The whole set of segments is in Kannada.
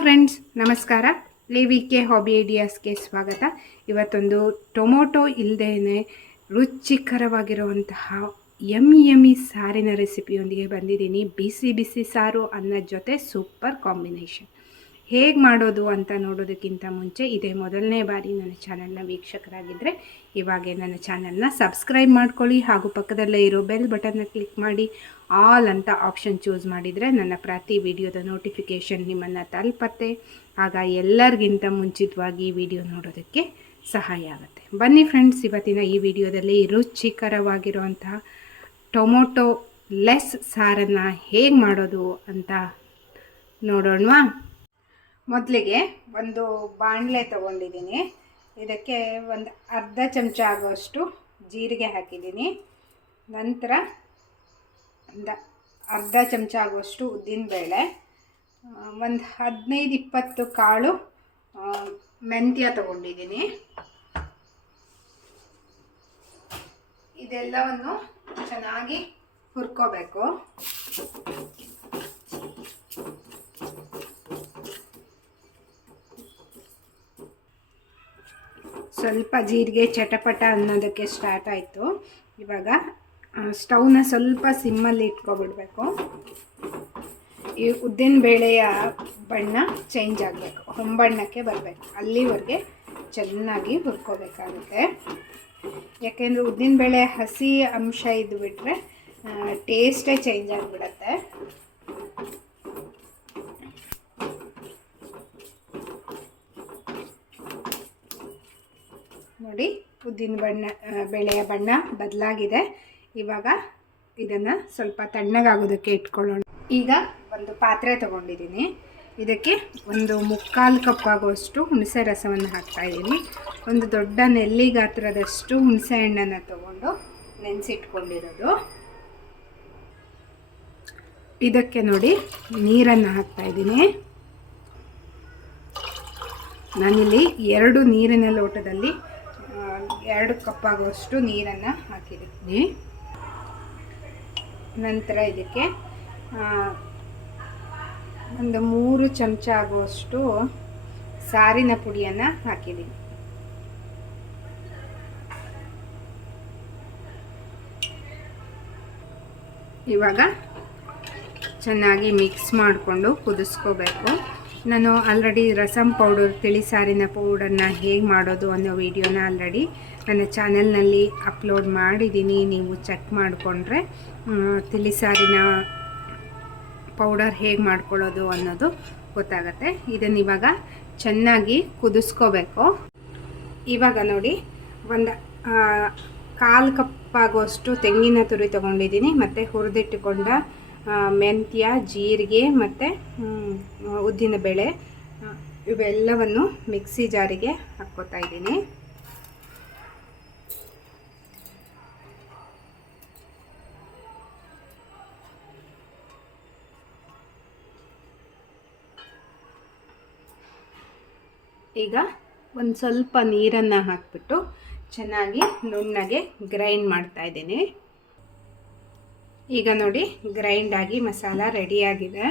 ಫ್ರೆಂಡ್ಸ್, ನಮಸ್ಕಾರ. ಕೆ ಹಾಬಿ ಐಡಿಯಾಸ್ಗೆ ಸ್ವಾಗತ. ಇವತ್ತೊಂದು ಟೊಮೊಟೊ ಇಲ್ಲದೇನೆ ರುಚಿಕರವಾಗಿರುವಂತಹ ಯಮ್ಮಿ ಸಾರಿನ ರೆಸಿಪಿಯೊಂದಿಗೆ ಬಂದಿದ್ದೀನಿ. ಬಿಸಿ ಬಿಸಿ ಸಾರು ಅನ್ನದ ಜೊತೆ ಸೂಪರ್ ಕಾಂಬಿನೇಷನ್. ಹೇಗೆ ಮಾಡೋದು ಅಂತ ನೋಡೋದಕ್ಕಿಂತ ಮುಂಚೆ ಇದೇ ಮೊದಲನೇ ಬಾರಿ ನನ್ನ ಚಾನಲ್ನ ವೀಕ್ಷಕರಾಗಿದ್ದರೆ ಇವಾಗೆ ನನ್ನ ಚಾನಲ್ನ ಸಬ್ಸ್ಕ್ರೈಬ್ ಮಾಡ್ಕೊಳ್ಳಿ, ಹಾಗೂ ಪಕ್ಕದಲ್ಲೇ ಇರೋ ಬೆಲ್ ಬಟನ್ನ ಕ್ಲಿಕ್ ಮಾಡಿ ಆಲ್ ಅಂತ ಆಪ್ಷನ್ ಚೂಸ್ ಮಾಡಿದರೆ ನನ್ನ ಪ್ರತಿ ವಿಡಿಯೋದ ನೋಟಿಫಿಕೇಷನ್ ನಿಮ್ಮನ್ನು ತಲುಪತ್ತೆ. ಆಗ ಎಲ್ಲರಿಗಿಂತ ಮುಂಚಿತವಾಗಿ ವಿಡಿಯೋ ನೋಡೋದಕ್ಕೆ ಸಹಾಯ ಆಗುತ್ತೆ. ಬನ್ನಿ ಫ್ರೆಂಡ್ಸ್, ಇವತ್ತಿನ ಈ ವಿಡಿಯೋದಲ್ಲಿ ರುಚಿಕರವಾಗಿರುವಂತಹ ಟೊಮೊಟೊ ಲೆಸ್ ಸಾರನ್ನು ಹೇಗೆ ಮಾಡೋದು ಅಂತ ನೋಡೋಣವಾ. ಮೊದಲಿಗೆ ಒಂದು ಬಾಣಲೆ ತೊಗೊಂಡಿದ್ದೀನಿ. ಇದಕ್ಕೆ ಒಂದು ಅರ್ಧ ಚಮಚ ಆಗುವಷ್ಟು ಜೀರಿಗೆ ಹಾಕಿದ್ದೀನಿ. ನಂತರ ಒಂದು ಅರ್ಧ ಚಮಚ ಆಗುವಷ್ಟು ಉದ್ದಿನಬೇಳೆ, ಒಂದು 15-20 ಕಾಳು ಮೆಂತ್ಯ ತೊಗೊಂಡಿದ್ದೀನಿ. ಇದೆಲ್ಲವನ್ನು ಚೆನ್ನಾಗಿ ಹುರ್ಕೋಬೇಕು. ಸ್ವಲ್ಪ ಜೀರಿಗೆ ಚಟಪಟ ಅನ್ನೋದಕ್ಕೆ ಸ್ಟಾರ್ಟ್ ಆಯಿತು. ಇವಾಗ ಸ್ಟವ್ನ ಸ್ವಲ್ಪ ಸಿಮ್ಮಲ್ಲಿ ಇಟ್ಕೊಬಿಡ್ಬೇಕು. ಈ ಉದ್ದಿನ ಬೇಳೆಯ ಬಣ್ಣ ಚೇಂಜ್ ಆಗಬೇಕು, ಹೊಂಬಣ್ಣಕ್ಕೆ ಬರಬೇಕು. ಅಲ್ಲಿವರೆಗೆ ಚೆನ್ನಾಗಿ ಹುರ್ಕೋಬೇಕಾಗುತ್ತೆ. ಯಾಕೆಂದರೆ ಉದ್ದಿನ ಬೇಳೆ ಹಸಿ ಅಂಶ ಇದ್ದು ಬಿಟ್ಟರೆ ಟೇಸ್ಟೇ ಚೇಂಜ್ ಆಗಿಬಿಡತ್ತೆ. ನೋಡಿ, ಬೇಳೆಯ ಬಣ್ಣ ಬದಲಾಗಿದೆ. ಇವಾಗ ಇದನ್ನು ಸ್ವಲ್ಪ ತಣ್ಣಗಾಗೋದಕ್ಕೆ ಇಟ್ಕೊಳ್ಳೋಣ. ಈಗ ಒಂದು ಪಾತ್ರೆ ತೊಗೊಂಡಿದ್ದೀನಿ. ಇದಕ್ಕೆ ಒಂದು 3/4 ಕಪ್ ಆಗುವಷ್ಟು ಹುಣಸೆ ರಸವನ್ನು ಹಾಕ್ತಾಯಿದ್ದೀನಿ. ಒಂದು ದೊಡ್ಡ ನೆಲ್ಲಿ ಗಾತ್ರದಷ್ಟು ಹುಣಸೆ ಹಣ್ಣನ್ನು ತೊಗೊಂಡು ನೆನೆಸಿಟ್ಕೊಂಡಿರೋದು. ಇದಕ್ಕೆ ನೋಡಿ ನೀರನ್ನು ಹಾಕ್ತಾಯಿದ್ದೀನಿ. ನಾನಿಲ್ಲಿ 2 ನೀರಿನ ಲೋಟದಲ್ಲಿ 2 ಕಪ್ ಆಗುವಷ್ಟು ನೀರನ್ನು ಹಾಕಿದ್ದೀನಿ. ನಂತರ ಇದಕ್ಕೆ ಒಂದು 3 ಚಮಚ ಆಗುವಷ್ಟು ಸಾರಿನ ಪುಡಿಯನ್ನು ಹಾಕಿದ್ದೀನಿ. ಇವಾಗ ಚೆನ್ನಾಗಿ ಮಿಕ್ಸ್ ಮಾಡಿಕೊಂಡು ಕುದಿಸ್ಕೋಬೇಕು. ನಾನು ಆಲ್ರೆಡಿ ರಸಮ್ ಪೌಡರ್, ತಿಳಿ ಸಾರಿನ ಪೌಡರ್ನ ಹೇಗೆ ಮಾಡೋದು ಅನ್ನೋ ವಿಡಿಯೋನ ಆಲ್ರೆಡಿ ನನ್ನ ಚಾನೆಲ್ನಲ್ಲಿ ಅಪ್ಲೋಡ್ ಮಾಡಿದ್ದೀನಿ. ನೀವು ಚೆಕ್ ಮಾಡಿಕೊಂಡ್ರೆ ತಿಳಿ ಸಾರಿನ ಪೌಡರ್ ಹೇಗೆ ಮಾಡ್ಕೊಳ್ಳೋದು ಅನ್ನೋದು ಗೊತ್ತಾಗತ್ತೆ. ಇದನ್ನು ಇವಾಗ ಚೆನ್ನಾಗಿ ಕುದಿಸ್ಕೋಬೇಕು. ಇವಾಗ ನೋಡಿ, ಒಂದು 1/4 ಕಪ್ ಆಗುವಷ್ಟು ತೆಂಗಿನ ತುರಿ ತೊಗೊಂಡಿದ್ದೀನಿ. ಮತ್ತು ಹುರಿದಿಟ್ಟುಕೊಂಡ ಮೆಂತ್ಯ, ಜೀರಿಗೆ ಮತ್ತು ಉದ್ದಿನ ಬೇಳೆ ಇವೆಲ್ಲವನ್ನು ಮಿಕ್ಸಿ ಜಾರಿಗೆ ಹಾಕ್ಕೋತಾ ಇದ್ದೀನಿ. ಈಗ ಒಂದು ಸ್ವಲ್ಪ ನೀರನ್ನು ಹಾಕಿಬಿಟ್ಟು ಚೆನ್ನಾಗಿ ನುಣ್ಣಗೆ ಗ್ರೈಂಡ್ ಮಾಡ್ತಾ ಇದ್ದೀನಿ. ಈಗ ನೋಡಿ, ಗ್ರೈಂಡ್ ಆಗಿ ಮಸಾಲ ರೆಡಿಯಾಗಿದೆ.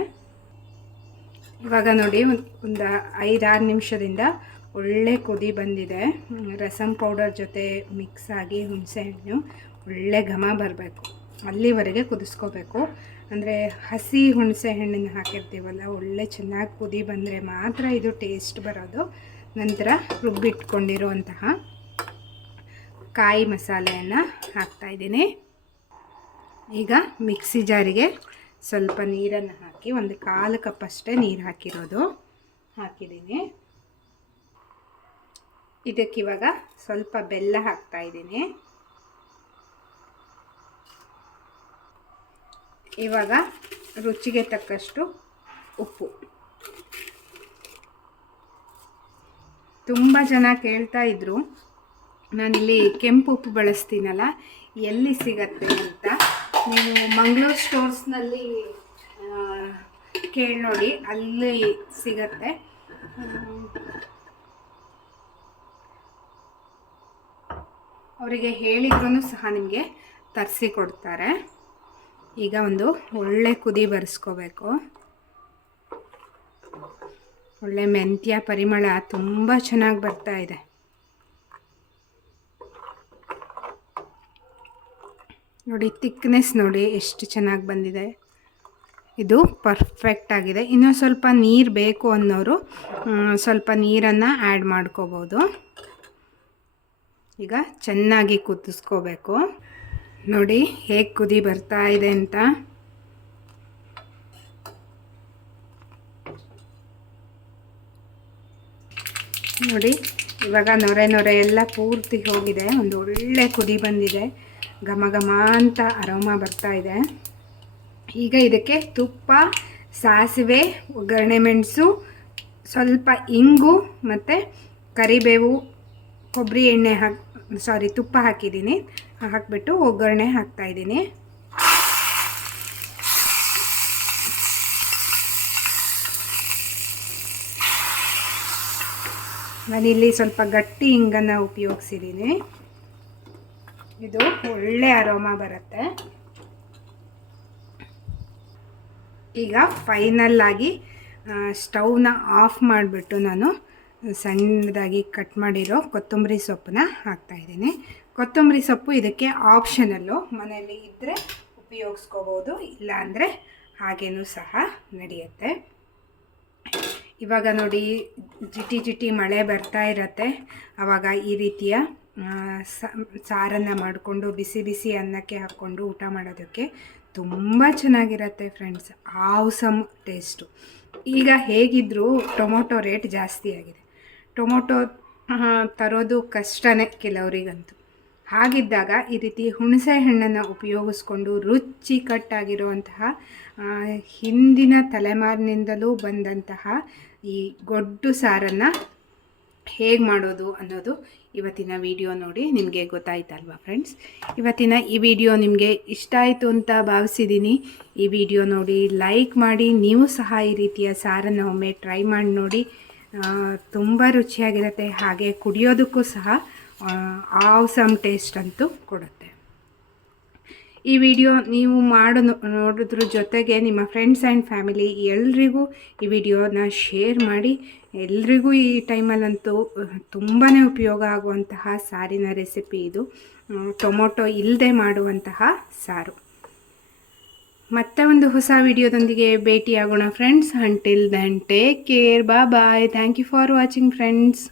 ಇವಾಗ ನೋಡಿ, ಒಂದು 5-6 ನಿಮಿಷದಿಂದ ಒಳ್ಳೆ ಕುದಿ ಬಂದಿದೆ. ರಸಮ್ ಪೌಡರ್ ಜೊತೆ ಮಿಕ್ಸ್ ಆಗಿ ಹುಣಸೆ ಹಣ್ಣು ಒಳ್ಳೆ ಘಮ ಬರಬೇಕು, ಅಲ್ಲಿವರೆಗೆ ಕುದಿಸ್ಕೋಬೇಕು. ಅಂದರೆ ಹಸಿ ಹುಣಸೆ ಹಣ್ಣನ್ನು ಹಾಕಿರ್ತೀವಲ್ಲ, ಒಳ್ಳೆ ಚೆನ್ನಾಗಿ ಕುದಿ ಬಂದರೆ ಮಾತ್ರ ಇದು ಟೇಸ್ಟ್ ಬರೋದು. ನಂತರ ರುಬ್ಬಿಟ್ಕೊಂಡಿರುವಂತಹ ಕಾಯಿ ಮಸಾಲೆಯನ್ನು ಹಾಕ್ತಾಯಿದ್ದೀನಿ. ಈಗ ಮಿಕ್ಸಿ ಜಾರಿಗೆ ಸ್ವಲ್ಪ ನೀರನ್ನು ಹಾಕಿ, ಒಂದು 1/4 ಕಪ್ ಅಷ್ಟೇ ನೀರು ಹಾಕಿದ್ದೀನಿ. ಇದಕ್ಕಿವಾಗ ಸ್ವಲ್ಪ ಬೆಲ್ಲ ಹಾಕ್ತಾಯಿದ್ದೀನಿ. ಇವಾಗ ರುಚಿಗೆ ತಕ್ಕಷ್ಟು ಉಪ್ಪು. ತುಂಬ ಜನ ಕೇಳ್ತಾ ಇದ್ದರು, ನಾನಿಲ್ಲಿ ಕೆಂಪು ಉಪ್ಪು ಬಳಸ್ತೀನಲ್ಲ, ಎಲ್ಲಿ ಸಿಗತ್ತೆ ಅಂತ. ನೀವು ಮಂಗಳೂರು ಸ್ಟೋರ್ಸ್ನಲ್ಲಿ ಕೇಳಿ ನೋಡಿ, ಅಲ್ಲಿ ಸಿಗತ್ತೆ. ಅವರಿಗೆ ಹೇಳಿದ್ರೂ ಸಹ ನಿಮಗೆ ತರಿಸಿ ಕೊಡ್ತಾರೆ. ಈಗ ಒಂದು ಒಳ್ಳೆ ಕುದಿ ಬರಿಸ್ಕೋಬೇಕು. ಒಳ್ಳೆ ಮೆಂತ್ಯ ಪರಿಮಳ ತುಂಬ ಚೆನ್ನಾಗಿ ಬರ್ತಾ ಇದೆ. ನೋಡಿ ತಿಕ್ನೆಸ್ ನೋಡಿ ಎಷ್ಟು ಚೆನ್ನಾಗಿ ಬಂದಿದೆ. ಇದು ಪರ್ಫೆಕ್ಟ್ ಆಗಿದೆ. ಇನ್ನೂ ಸ್ವಲ್ಪ ನೀರು ಬೇಕು ಅನ್ನೋರು ಸ್ವಲ್ಪ ನೀರನ್ನು ಆ್ಯಡ್ ಮಾಡ್ಕೋಬೋದು. ಈಗ ಚೆನ್ನಾಗಿ ಕುದಿಸ್ಕೋಬೇಕು. ನೋಡಿ ಹೇಗೆ ಕುದಿ ಬರ್ತಾ ಇದೆ ಅಂತ. ನೋಡಿ ಇವಾಗ ನೊರೆ ಎಲ್ಲ ಪೂರ್ತಿ ಹೋಗಿದೆ. ಒಂದು ಒಳ್ಳೆ ಕುದಿ ಬಂದಿದೆ. ಘಮ ಘಮ ಅಂತ ಅರೋಮಾ ಬರ್ತಾ ಇದೆ. ಈಗ ಇದಕ್ಕೆ ತುಪ್ಪ, ಸಾಸಿವೆ, ಒಗ್ಗರಣೆ ಮೆಣಸು, ಸ್ವಲ್ಪ ಇಂಗು ಮತ್ತು ಕರಿಬೇವು, ಕೊಬ್ಬರಿ ಎಣ್ಣೆ ತುಪ್ಪ ಹಾಕಿದ್ದೀನಿ. ಹಾಕಿಬಿಟ್ಟು ಒಗ್ಗರಣೆ ಹಾಕ್ತಾಯಿದ್ದೀನಿ. ನಾನಿಲ್ಲಿ ಸ್ವಲ್ಪ ಗಟ್ಟಿ ಇಂಗನ್ನು ಉಪಯೋಗಿಸಿದ್ದೀನಿ. ಇದು ಒಳ್ಳೆ ಅರೋಮಾ ಬರುತ್ತೆ. ಈಗ ಫೈನಲ್ಲಾಗಿ ಸ್ಟವ್ನ ಆಫ್ ಮಾಡಿಬಿಟ್ಟು ನಾನು ಸಣ್ಣದಾಗಿ ಕಟ್ ಮಾಡಿರೋ ಕೊತ್ತಂಬರಿ ಸೊಪ್ಪನ್ನ ಹಾಕ್ತಾಯಿದ್ದೀನಿ. ಕೊತ್ತಂಬರಿ ಸೊಪ್ಪು ಇದಕ್ಕೆ ಆಪ್ಷನಲ್ಲು, ಮನೆಯಲ್ಲಿ ಇದ್ದರೆ ಉಪಯೋಗಿಸ್ಕೋಬೋದು, ಇಲ್ಲಾಂದರೆ ಹಾಗೇನೂ ಸಹ ನಡೆಯುತ್ತೆ. ಇವಾಗ ನೋಡಿ ಜಿಟಿ ಜಿಟಿ ಮಳೆ ಬರ್ತಾ ಇರತ್ತೆ. ಆವಾಗ ಈ ರೀತಿಯ ಸಾರನ್ನು ಮಾಡಿಕೊಂಡು ಬಿಸಿ ಬಿಸಿ ಅನ್ನಕ್ಕೆ ಹಾಕ್ಕೊಂಡು ಊಟ ಮಾಡೋದಕ್ಕೆ ತುಂಬ ಚೆನ್ನಾಗಿರುತ್ತೆ ಫ್ರೆಂಡ್ಸ್. Awesome taste. ಈಗ ಹೇಗಿದ್ದರೂ ಟೊಮೊಟೊ ರೇಟ್ ಜಾಸ್ತಿ ಆಗಿದೆ. ಟೊಮೊಟೊ ತರೋದು ಕಷ್ಟನೇ ಕೆಲವರಿಗಂತೂ. ಹಾಗಿದ್ದಾಗ ಈ ರೀತಿ ಹುಣಸೆ ಹಣ್ಣನ್ನು ಉಪಯೋಗಿಸ್ಕೊಂಡು ರುಚಿಕಟ್ಟಾಗಿರುವಂತಹ ಹಿಂದಿನ ತಲೆಮಾರಿನಿಂದಲೂ ಬಂದಂತಹ ಈ ಗೊಡ್ಡು ಸಾರನ್ನು ಹೇಗೆ ಮಾಡೋದು ಅನ್ನೋದು ಇವತ್ತಿನ ವಿಡಿಯೋ ನೋಡಿ ನಿಮಗೆ ಗೊತ್ತಾಯ್ತಲ್ವಾ ಫ್ರೆಂಡ್ಸ್. ಇವತ್ತಿನ ಈ ವಿಡಿಯೋ ನಿಮಗೆ ಇಷ್ಟ ಆಯಿತು ಅಂತ ಭಾವಿಸಿದ್ದೀನಿ. ಈ ವಿಡಿಯೋ ನೋಡಿ ಲೈಕ್ ಮಾಡಿ, ನೀವು ಸಹ ಈ ರೀತಿಯ ಸಾರನ್ನು ಒಮ್ಮೆ ಟ್ರೈ ಮಾಡಿ ನೋಡಿ. ತುಂಬ ರುಚಿಯಾಗಿರುತ್ತೆ. ಹಾಗೆ ಕುಡಿಯೋದಕ್ಕೂ ಸಹ ಆಸಮ್ ಟೇಸ್ಟ್ ಅಂತೂ ಕೊಡುತ್ತೆ. ಈ ವಿಡಿಯೋ ನೀವು ನೋಡೋದ್ರ ಜೊತೆಗೆ ನಿಮ್ಮ ಫ್ರೆಂಡ್ಸ್ ಆ್ಯಂಡ್ ಫ್ಯಾಮಿಲಿ ಎಲ್ರಿಗೂ ಈ ವಿಡಿಯೋನ ಶೇರ್ ಮಾಡಿ. ಎಲ್ರಿಗೂ ಈ ಟೈಮಲ್ಲಂತೂ ತುಂಬಾ ಉಪಯೋಗ ಆಗುವಂತಹ ಸಾರಿನ ರೆಸಿಪಿ ಇದು. ಟೊಮೊಟೊ ಇಲ್ಲದೆ ಮಾಡುವಂತಹ ಸಾರು. ಮತ್ತೆ ಒಂದು ಹೊಸ ವಿಡಿಯೋದೊಂದಿಗೆ ಭೇಟಿಯಾಗೋಣ friends. Until then take care, bye. Thank you for watching friends.